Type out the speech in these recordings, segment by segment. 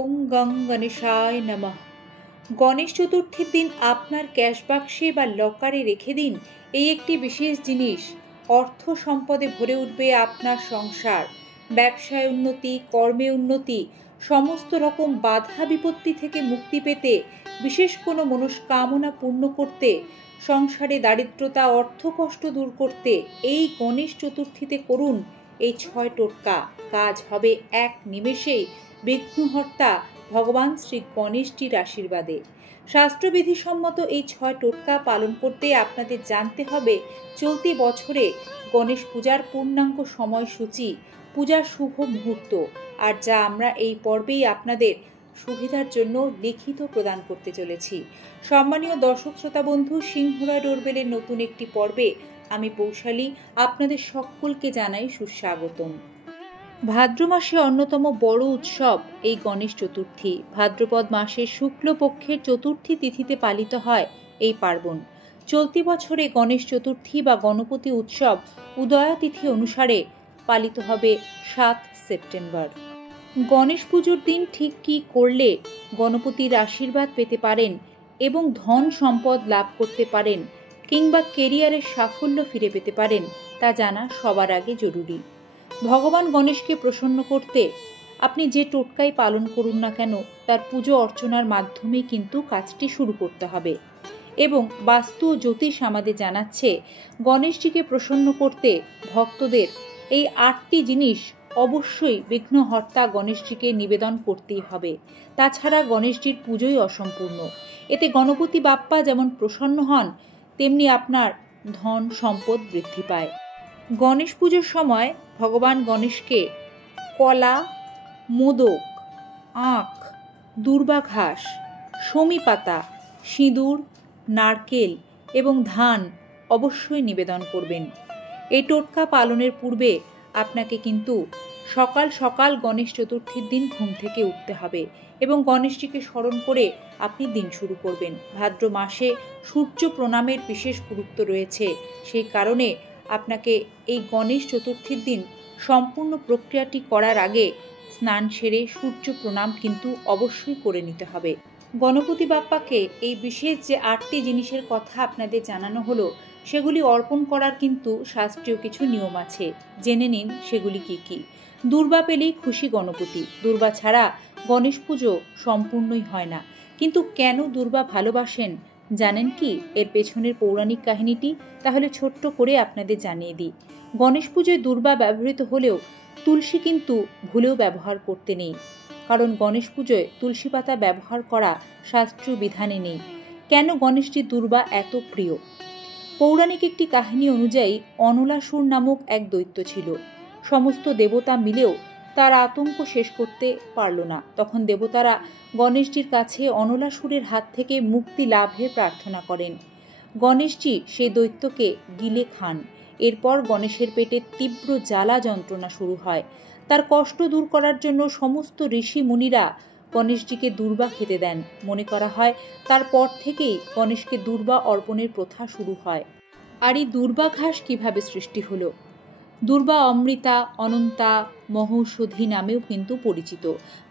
ওম গং গণেশায় নমঃ। গণেশ চতুর্থীর দিন আপনার ক্যাশ বাক্সে বা লকারে রেখে দিন এই একটি বিশেষ জিনিস। অর্থ সম্পদে ভরে উঠবে আপনার সংসার, ব্যবসায় উন্নতি, কর্মে উন্নতি, সমস্ত রকম বাধা বিপত্তি থেকে মুক্তি পেতে, বিশেষ কোনো মনস্কামনা পূর্ণ করতে, সংসারে দারিদ্রতা, অর্থকষ্ট দূর করতে এই গণেশ চতুর্থীতে করুন এই 6 টোটকা। কাজ হবে এক নিমেষেই বিঘ্নহর্তা ভগবান শ্রী গণেশজির আশীর্বাদে। শাস্ত্রবিধিসম্মত এই 6 টোটকা পালন করতে আপনাদের জানতে হবে চলতি বছরে গণেশ পূজার পূর্ণাঙ্গ সময়সূচি, পূজার শুভ মুহূর্ত, আর যা আমরা এই পর্বেই আপনাদের সুবিধার জন্য লিখিত প্রদান করতে চলেছি। সম্মানীয় দর্শক শ্রোতা বন্ধু, সিংহরায় ডোরবেলের নতুন একটি পর্বে আমি পৌশালী আপনাদের সকলকে জানাই সুস্বাগতম। ভাদ্র মাসে অন্যতম বড় উৎসব এই গণেশ চতুর্থী। ভাদ্রপদ মাসের শুক্লপক্ষের চতুর্থী তিথিতে পালিত হয় এই পার্বণ। চলতি বছরে গণেশ চতুর্থী বা গণপতি উৎসব উদয়া তিথি অনুসারে পালিত হবে 7 সেপ্টেম্বর। গণেশ পুজোর দিন ঠিক কী করলে গণপতির আশীর্বাদ পেতে পারেন এবং ধন সম্পদ লাভ করতে পারেন কিংবা কেরিয়ারের সাফল্য ফিরে পেতে পারেন তা জানা সবার আগে জরুরি। ভগবান গণেশকে প্রসন্ন করতে আপনি যে টোটকাই পালন করুন না কেন তার পুজো অর্চনার মাধ্যমেই কিন্তু কাজটি শুরু করতে হবে। এবং বাস্তু ও জ্যোতিষ আমাদের জানাচ্ছে গণেশজিকে প্রসন্ন করতে ভক্তদের এই 8টি জিনিস অবশ্যই বিঘ্নহর্তা গণেশজিকে নিবেদন করতেই হবে। তাছাড়া গণেশজির পুজোই অসম্পূর্ণ। এতে গণপতি বাপ্পা যেমন প্রসন্ন হন তেমনি আপনার ধন সম্পদ বৃদ্ধি পায়। গণেশ পুজোর সময় ভগবান গণেশকে কলা, মোদক, আখ, দূর্বা ঘাস, শমী পাতা, সিঁদুর, নারকেল এবং ধান অবশ্যই নিবেদন করবেন। এই টোটকা পালনের পূর্বে আপনাকে কিন্তু সকাল সকাল গণেশ চতুর্থীর দিন ঘুম থেকে উঠতে হবে এবং গণেশজিকে স্মরণ করে আপনি দিন শুরু করবেন। ভাদ্র মাসে সূর্য প্রণামের বিশেষ গুরুত্ব রয়েছে, সেই কারণে আপনাকে এই গণেশ চতুর্থীর দিন সম্পূর্ণ প্রক্রিয়াটি করার আগে স্নান সেরে সূর্য প্রণাম কিন্তু অবশ্যই করে নিতে হবে। গণপতি বাপ্পাকে এই বিশেষ যে 8টি জিনিসের কথা আপনাদের জানানো হলো সেগুলি অর্পণ করার কিন্তু শাস্ত্রীয় কিছু নিয়ম আছে, জেনে নিন সেগুলি কি কি। দূর্বা পেলেই খুশি গণপতি। দূর্বা ছাড়া গণেশ পুজো সম্পূর্ণই হয় না। কিন্তু কেন দূর্বা ভালোবাসেন জানেন কি এর পেছনের পৌরাণিক কাহিনীটি? তাহলে ছোট্ট করে আপনাদের জানিয়ে দিই। গণেশ পুজোয় দূর্বা ব্যবহৃত হলেও তুলসী কিন্তু ভুলেও ব্যবহার করতে নেই, কারণ গণেশ পুজোয় তুলসী পাতা ব্যবহার করা শাস্ত্রীয় বিধানে নেই। কেন গণেশজির দূর্বা এত প্রিয়? পৌরাণিক একটি কাহিনী অনুযায়ী অনলাসুর নামক এক দৈত্য ছিল। সমস্ত দেবতা মিলেও তার আতঙ্ক শেষ করতে পারল না। তখন দেবতারা গণেশজির কাছে অনলাসুরের হাত থেকে মুক্তি লাভের প্রার্থনা করেন। গণেশজি সেই দৈত্যকে গিলে খান। এরপর গণেশের পেটে তীব্র জ্বালা যন্ত্রণা শুরু হয়। তার কষ্ট দূর করার জন্য সমস্ত ঋষি মুনিরা গণেশজিকে দূর্বা খেতে দেন। মনে করা হয় তারপর থেকেই গণেশকে দূর্বা অর্পণের প্রথা শুরু হয়। আর এই দূর্বা ঘাস কিভাবে সৃষ্টি হলো? দূর্বা অমৃতা, অনন্তা, মহৌষধি নামেও কিন্তু পরিচিত।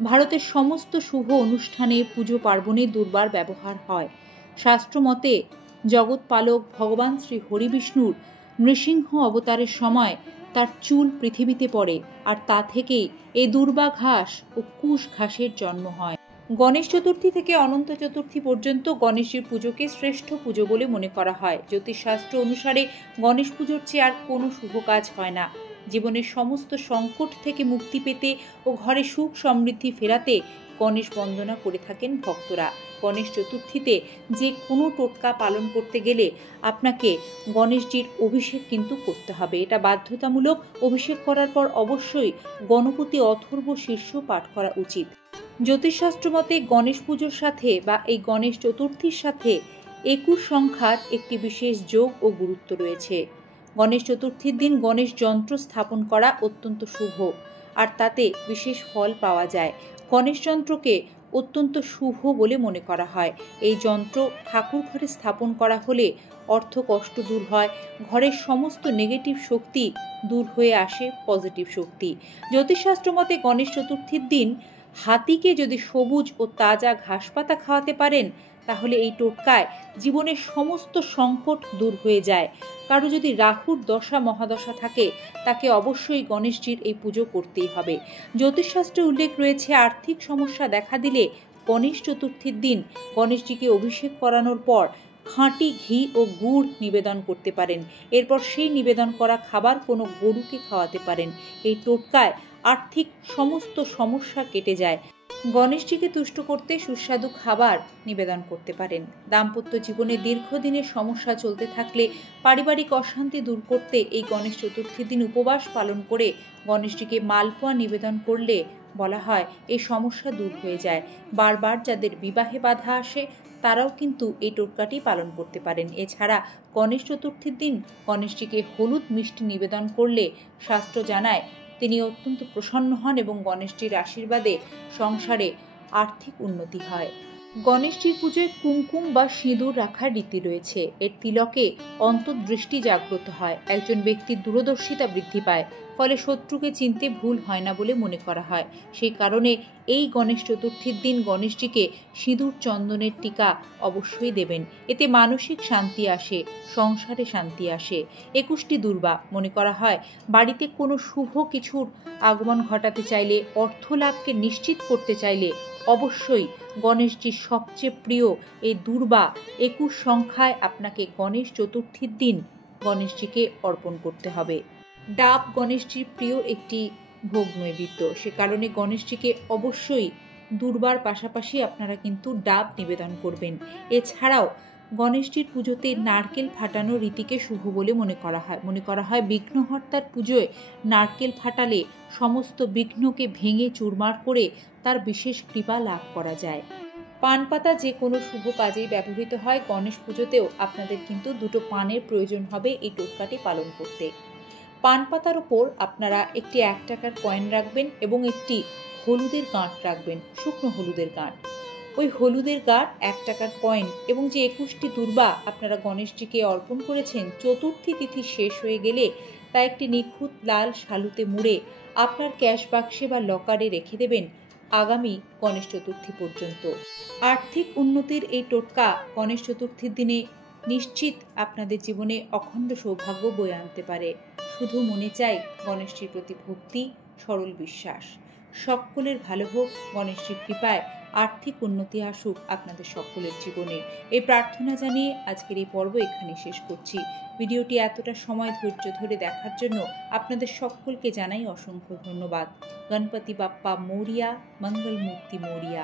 ভারতের সমস্ত শুভ অনুষ্ঠানে, পুজো পার্বণে দূর্বার ব্যবহার হয়। শাস্ত্রমতে জগৎপালক ভগবান শ্রী হরিবিষ্ণুর নৃসিংহ অবতারের সময় তার চুল পৃথিবীতে পড়ে, আর তা থেকেই এই দূর্বা ঘাস ও কুশ ঘাসের জন্ম হয়। গণেশ চতুর্থী থেকে অনন্ত চতুর্থী পর্যন্ত গণেশের পুজোকে শ্রেষ্ঠ পুজো বলে মনে করা হয়। জ্যোতিষশাস্ত্র অনুসারে গণেশ পুজোর চেয়ে আর কোনো শুভ কাজ হয় না। জীবনের সমস্ত সংকট থেকে মুক্তি পেতে ও ঘরে সুখ সমৃদ্ধি ফেরাতে গণেশ বন্দনা করে থাকেন ভক্তরা। গণেশ চতুর্থীতে যে কোনো টোটকা পালন করতে গেলে আপনাকে গণেশজির অভিষেক কিন্তু করতে হবে। এটা বাধ্যতামূলক। অভিষেক করার পর অবশ্যই গণপতি অথর্ব শীর্ষ পাঠ করা উচিত। জ্যোতিষশাস্ত্র মতে গণেশ পুজোর সাথে বা এই গণেশ চতুর্থীর সাথে 21 সংখ্যার একটি বিশেষ যোগ ও গুরুত্ব রয়েছে। গণেশ চতুর্থীর দিন গণেশ যন্ত্র স্থাপন করা অত্যন্ত শুভ, আর তাতে বিশেষ ফল পাওয়া যায়। গণেশ যন্ত্রকে অত্যন্ত শুভ বলে মনে করা হয়। এই যন্ত্র ঠাকুর ঘরে স্থাপন করা হলে অর্থ কষ্ট দূর হয়, ঘরের সমস্ত নেগেটিভ শক্তি দূর হয়ে আসে পজিটিভ শক্তি। জ্যোতিষশাস্ত্র মতে গণেশ চতুর্থীর দিন হাতিকে যদি সবুজ ও তাজা ঘাসপাতা খাওয়াতে পারেন, তাহলে এই টোটকায় জীবনের সমস্ত সংকট দূর হয়ে যায়। কারো যদি রাহুর দশা মহাদশা থাকে, তাকে অবশ্যই গণেশজির এই পুজো করতেই হবে। জ্যোতিষশাস্ত্রে উল্লেখ রয়েছে, আর্থিক সমস্যা দেখা দিলে গণেশ চতুর্থীর দিন গণেশজিকে অভিষেক করানোর পর খাঁটি ঘি ও গুড় নিবেদন করতে পারেন। এরপর সেই নিবেদন করা খাবার কোনো গরুকে খাওয়াতে পারেন। এই টোটকায় আর্থিক সমস্ত সমস্যা কেটে যায়। গণেশজিকে তুষ্ট করতে সুস্বাদু খাবার নিবেদন করতে পারেন। দাম্পত্য জীবনে দীর্ঘদিনের সমস্যা চলতে থাকলে পারিবারিক অশান্তি দূর করতে এই গণেশ চতুর্থীর দিন উপবাস পালন করে গণেশজিকে মালপোয়া নিবেদন করলে বলা হয় এই সমস্যা দূর হয়ে যায়। বারবার যাদের বিবাহে বাধা আসে, তারাও কিন্তু এই টোটকাটি পালন করতে পারেন। এছাড়া গণেশ চতুর্থীর দিন গণেশজিকে হলুদ মিষ্টি নিবেদন করলে শাস্ত্র জানায় তিনি অত্যন্ত প্রসন্ন হন এবং গণেশজির আশীর্বাদে সংসারে আর্থিক উন্নতি হয়। গণেশজির পুজোয় কুমকুম বা সিঁদুর রাখার রীতি রয়েছে। এর তিলকে অন্তর্দৃষ্টি জাগ্রত হয়, একজন ব্যক্তির দূরদর্শিতা বৃদ্ধি পায়, ফলে শত্রুকে চিনতে ভুল হয় না বলে মনে করা হয়। সেই কারণে এই গণেশ চতুর্থীর দিন গণেশজিকে সিঁদুর চন্দনের টিকা অবশ্যই দেবেন। এতে মানসিক শান্তি আসে, সংসারে শান্তি আসে। 21টি দুর্বা মনে করা হয় বাড়িতে কোনো শুভ কিছুর আগমন ঘটাতে চাইলে, অর্থ লাভকে নিশ্চিত করতে চাইলে অবশ্যই গণেশজির সবচেয়ে প্রিয় এই দুর্বা 21 সংখ্যায় আপনাকে গণেশ চতুর্থীর দিন গণেশজিকে অর্পণ করতে হবে। ডাব গণেশজির প্রিয় একটি ভোগ নৈবেদ্য, সে কারণে গণেশজিকে অবশ্যই দুর্বার পাশাপাশি আপনারা কিন্তু ডাব নিবেদন করবেন। এছাড়াও গণেশজির পুজোতে নারকেল ফাটানো রীতিকে শুভ বলে মনে করা হয় বিঘ্নহর্তার পুজোয় নারকেল ফাটালে সমস্ত বিঘ্নকে ভেঙে চুরমার করে তার বিশেষ কৃপা লাভ করা যায়। পান পাতা যে কোনো শুভ কাজেই ব্যবহৃত হয়, গণেশ পুজোতেও আপনাদের কিন্তু 2টো পানের প্রয়োজন হবে এই টোটকাটি পালন করতে। পান পাতার উপর আপনারা একটি 1 টাকার কয়েন রাখবেন এবং একটি হলুদের গাঁট রাখবেন, শুকনো হলুদের গাঁট। ওই হলুদের গাঁট, 1 টাকার কয়েন এবং যে 21টি দুর্বা আপনারা গণেশজিকে অর্পণ করেছেন, চতুর্থী তিথি শেষ হয়ে গেলে তা একটি নিখুঁত লাল শালুতে মুড়ে আপনার ক্যাশ বাক্সে বা লকারে রেখে দেবেন আগামী গণেশ চতুর্থী পর্যন্ত। আর্থিক উন্নতির এই টোটকা গণেশ চতুর্থীর দিনে নিশ্চিত আপনাদের জীবনে অখণ্ড সৌভাগ্য বয়ে আনতে পারে। শুধু মনে চাই গণেশজির প্রতি ভক্তি, সরল বিশ্বাস। সকলের ভালো হোক, গণেশজির কৃপায় আর্থিক উন্নতি আসুক আপনাদের সকলের জীবনে। এই প্রার্থনা জানিয়ে আজকের এই পর্ব এখানে শেষ করছি। ভিডিওটি এতটা সময় ধৈর্য ধরে দেখার জন্য আপনাদের সকলকে জানাই অসংখ্য ধন্যবাদ। গণপতি বাপ্পা মোরিয়া, মঙ্গল মূর্তি মোরিয়া।